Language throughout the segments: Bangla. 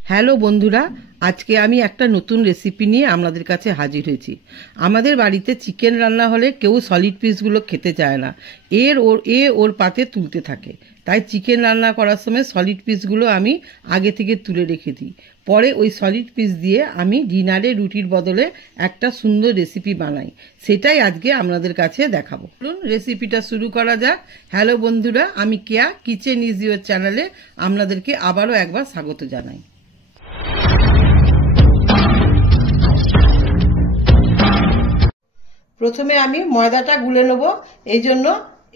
হ্যালো বন্ধুরা, আজকে আমি একটা নতুন রেসিপি নিয়ে আপনাদের কাছে হাজির হয়েছি। আমাদের বাড়িতে চিকেন রান্না হলে কেউ সলিড পিসগুলো খেতে চায় না, ওর পাতে তুলতে থাকে। তাই চিকেন রান্না করার সময় সলিড পিসগুলো আমি আগে থেকে তুলে রেখে দিই। পরে ওই সলিড পিস দিয়ে আমি ডিনারে রুটির বদলে একটা সুন্দর রেসিপি বানাই, সেটাই আজকে আপনাদের কাছে দেখাবো। চলুন রেসিপিটা শুরু করা যাক। হ্যালো বন্ধুরা, আমি কেয়া কিচেন ইজ ইওর চ্যানেলে আপনাদেরকে আবারও একবার স্বাগত জানাই। প্রথমে আমি ময়দাটা গুলে নেব। এই জন্য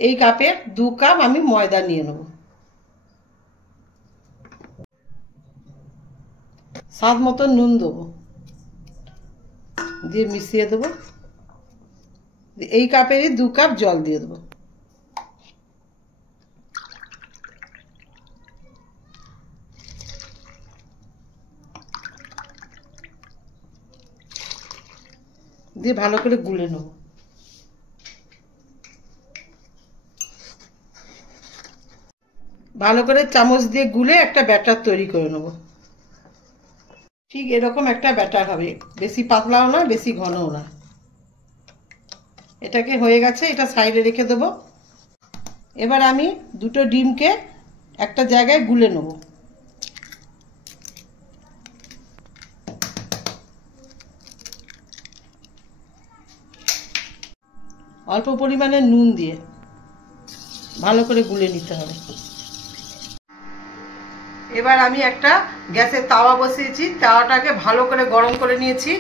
এই কাপের 2 কাপ আমি ময়দা নিয়ে নেব। স্বাদ মতো নুন দেবো, দিয়ে মিশিয়ে দেবো। এই কাপেরই 2 কাপ জল দিয়ে দেবো। দিয়ে ভালো করে গুলে নেব। ভালো করে চামচ দিয়ে গুলে একটা ব্যাটার তৈরি করে নেব। ঠিক এরকম একটা ব্যাটার হবে, বেশি পাতলাও না বেশি ঘনও না। এটাকে হয়ে গেছে, এটা সাইডে রেখে দেব। এবার আমি 2টো ডিমকে একটা জায়গায় গুলে নেব। অল্প পরিমাণে নুন দিয়ে ভালো করে গুলে নিতে হবে। এবার আমি একটা গ্যাসে তাওয়া বসিয়েছি, তাওয়াটাকে ভালো করে গরম করে নিয়েছি।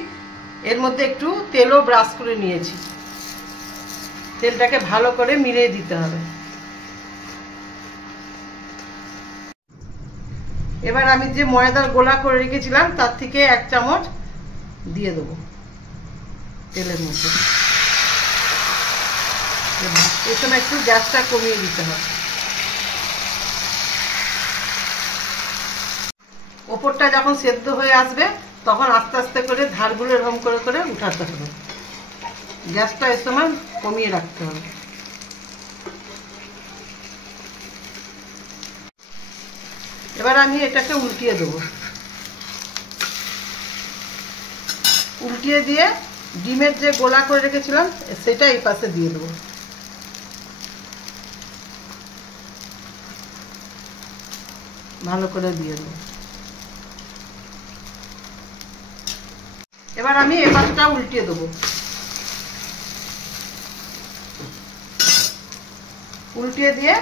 এর মধ্যে একটু তেলও ব্রাশ করে নিয়েছি। তেলটাকে ভালো করে মিলিয়ে দিতে হবে। এবার আমি যে ময়দার গোলা করে রেখেছিলাম তার থেকে 1 চামচ দিয়ে দেবো তেলের মধ্যে। এই সময় একটু গ্যাসটা কমিয়ে দিতে হবে। ওপরটা যখন সেদ্ধ হয়ে আসবে তখন আস্তে আস্তে করে ধারগুলো এরকম করে করে উঠাতে হবে। গ্যাসটা এই সময় কমিয়ে রাখতে হবে। এবার আমি এটাকে উল্টিয়ে দেবো। উল্টিয়ে দিয়ে ডিমের যে গোলা করে রেখেছিলাম সেটা এই পাশে দিয়ে দেবো। ভালো করে দিয়ে দেবো। এবার আমি এই পাশটা উল্টিয়ে দেবো। উল্টিয়ে দিয়ে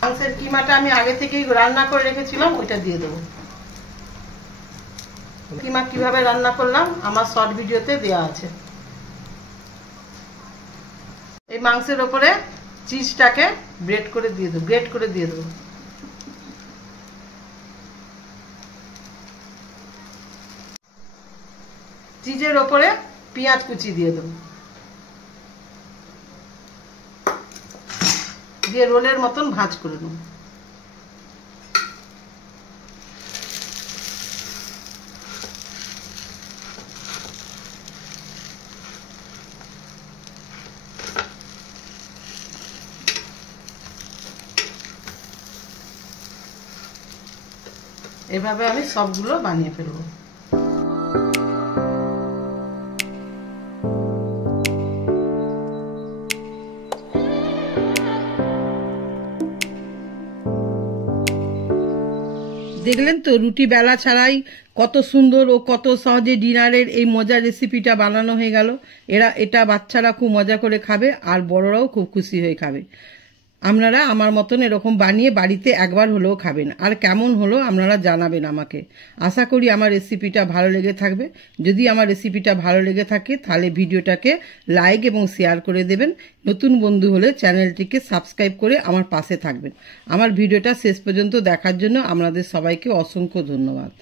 মাংসের কিমাটা আমি আগে থেকেই রান্না করে রেখেছিলাম ওইটা দিয়ে দেবো। কিমা কিভাবে রান্না করলাম আমার শর্ট ভিডিওতে দেওয়া আছে। এই মাংসের ওপরে চিজটাকে গ্রেট করে দিয়ে দেবো। চিজের ওপরে পেঁয়াজ কুচি দিয়ে দেবো, দিয়ে রোলের মতন ভাঁজ করে নেব। এভাবে আমি সবগুলো বানিয়ে ফেলবো। দেখলেন তো রুটি বেলা ছাড়াই কত সুন্দর ও কত সহজে ডিনারের এই মজার রেসিপিটা বানানো হয়ে গেল। এটা বাচ্চারা খুব মজা করে খাবে আর বড়রাও খুব খুশি হয়ে খাবে। আপনারা আমার মতন এরকম বানিয়ে বাড়িতে একবার হলেও খাবেন, আর কেমন হলো আপনারা জানাবেন আমাকে। আশা করি আমার রেসিপিটা ভালো লেগে থাকবে। যদি আমার রেসিপিটা ভালো লেগে থাকে তাহলে ভিডিওটাকে লাইক এবং শেয়ার করে দেবেন। নতুন বন্ধু হলে চ্যানেলটিকে সাবস্ক্রাইব করে আমার পাশে থাকবেন। আমার ভিডিওটা শেষ পর্যন্ত দেখার জন্য আপনাদের সবাইকে অসংখ্য ধন্যবাদ।